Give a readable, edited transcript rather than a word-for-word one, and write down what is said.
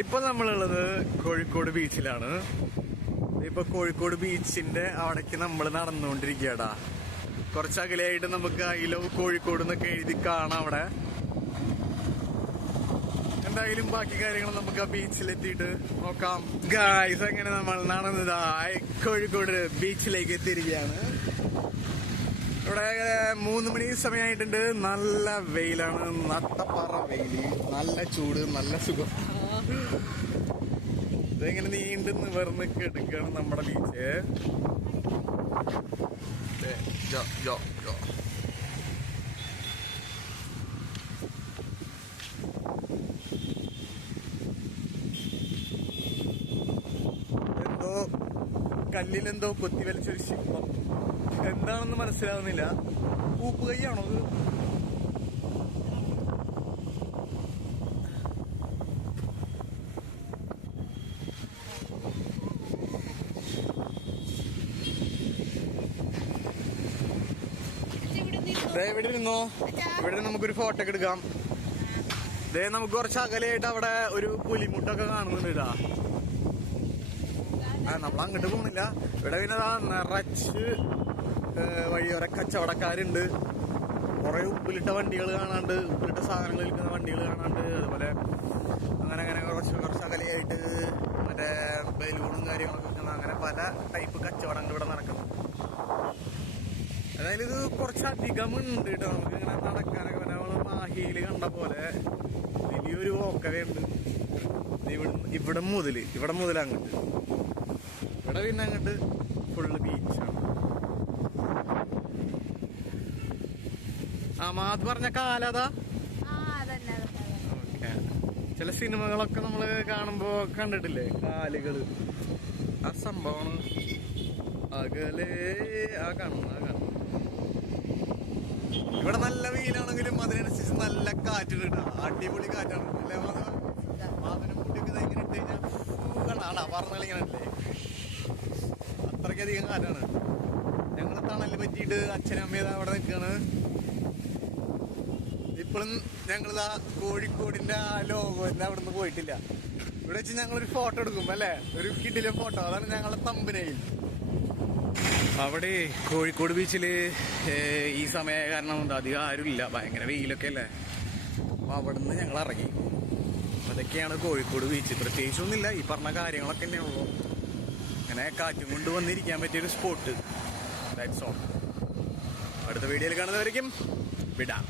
ഇപ്പൊ നമ്മളുള്ളത് കോഴിക്കോട് ബീച്ചിലാണ്. ഇപ്പൊ കോഴിക്കോട് ബീച്ചിന്റെ അവിടേക്ക് നമ്മൾ നടന്നുകൊണ്ടിരിക്കടാ. കുറച്ചകലെയായിട്ട് നമുക്ക് ഐ ലവ് കോഴിക്കോട് എന്നൊക്കെ എഴുതി കാണാം അവിടെ. എന്തായാലും ബാക്കി കാര്യങ്ങൾ നമുക്ക് ആ ബീച്ചിലെത്തിയിട്ട് നോക്കാം. ഗായ്സ്, അങ്ങനെ നമ്മൾ നടന്നതാ കോഴിക്കോട് ബീച്ചിലേക്ക് എത്തിയിരിക്കുകയാണ്. ഇവിടെ 3 മണി സമയമായിട്ടുണ്ട്. നല്ല വെയിലാണ്, നട്ടപ്പാറ വെയില്, നല്ല ചൂട്, നല്ല സുഖം. ഇതെങ്ങനെ നീണ്ടു നിവർന്ന് കിടക്കാണ് നമ്മുടെ ബീച്ച്. എന്തോ കല്ലിലെന്തോ കൊത്തിവലിച്ചൊരു ശില്പം, എന്താണെന്ന് മനസ്സിലാവുന്നില്ല. പൂപ്പ് കൈയാണോ അത്? ഇവിടെ നിന്നോ, ഇവിടെ നമുക്കൊരു ഫോട്ടോ ഒക്കെ എടുക്കാം. നമുക്ക് കുറച്ച് അകലെയായിട്ട് അവിടെ ഒരു പുലിമുട്ടൊക്കെ കാണുന്നുണ്ട്. ഇതാ നമ്മൾ അങ്ങോട്ട് പോകുന്നില്ല. ഇവിടെ പിന്നെ നിറച്ച് വഴിയോര കച്ചവടക്കാരുണ്ട്. കുറെ ഉപ്പിലിട്ട വണ്ടികൾ കാണാണ്ട്, ഉപ്പിലിട്ട സാധനങ്ങൾ വിൽക്കുന്ന വണ്ടികൾ കാണാണ്ട്. അതുപോലെ അങ്ങനെ അങ്ങനെ കുറച്ച് അകലെയായിട്ട് മറ്റേ ബലൂണും കാര്യങ്ങളൊക്കെ വിൽക്കുന്ന അങ്ങനെ പല ടൈപ്പ് കച്ചവടങ്ങൾ ഇവിടെ നടക്കുന്നു. അതായത് ഇത് കുറച്ചധികം ഉണ്ട് കേട്ടോ. നമുക്ക് ഇങ്ങനെ നടക്കാനൊക്കെ നമ്മള് മാഹിയില് കണ്ട പോലെ വലിയൊരു ഓക്കവയുണ്ട്. ഇവിടെ മുതൽ അങ്ങോട്ട്, ഇവിടെ പിന്നെ അങ്ങോട്ട് ഫുള്ള് ബീച്ചാണ്. മാത് പറഞ്ഞ കാലതാ. ഓക്കെ, ചില സിനിമകളൊക്കെ നമ്മള് കാണുമ്പോ കണ്ടിട്ടില്ലേ, കാലുകള്, ആ സംഭവമാണ്. അകലെ ആ കാണുന്നു. ഇവിടെ നല്ല വെയിലാണെങ്കിലും അതിനനുസരിച്ച് നല്ല കാറ്റിട്ട്, അടിപൊളി കാറ്റാണ് അല്ലേ? മാതിനും മുടിയൊക്കെ ഇങ്ങനെ ഇട്ട് കഴിഞ്ഞാൽ പറഞ്ഞാലിങ്ങനെ ഇല്ലേ, അത്രയ്ക്കധികം കാറ്റാണ്. ഞങ്ങൾ തണല് പറ്റിയിട്ട് അച്ഛനും അമ്മയും അവിടെ നിൽക്കാണ്. ഇപ്പോഴും ഞങ്ങളിതാ കോഴിക്കോടിന്റെ ആ ലോഗോന്റെ അവിടെ നിന്ന് പോയിട്ടില്ല. ഇവിടെ വെച്ച് ഞങ്ങളൊരു ഫോട്ടോ എടുക്കും അല്ലേ, ഒരു കിടിലെ ഫോട്ടോ. അതാണ് ഞങ്ങളുടെ തമ്പനയിൽ. അവിടെ കോഴിക്കോട് ബീച്ചില് ഈ സമയ കാരണം അധികം ആരുമില്ല, ഭയങ്കര വെയിലൊക്കെ അല്ലേ. അപ്പൊ അവിടെ നിന്ന് ഞങ്ങൾ ഇറങ്ങി. അതൊക്കെയാണ് കോഴിക്കോട് ബീച്ച്. പ്രത്യേകിച്ചൊന്നുമില്ല, ഈ പറഞ്ഞ കാര്യങ്ങളൊക്കെ തന്നെയുള്ളൂ. അങ്ങനെ കാറ്റും കൊണ്ട് വന്നിരിക്കാൻ പറ്റിയൊരു സ്പോട്ട്. That's all. അടുത്ത വീഡിയോയിൽ കാണുന്നവരേക്കും വിടാം.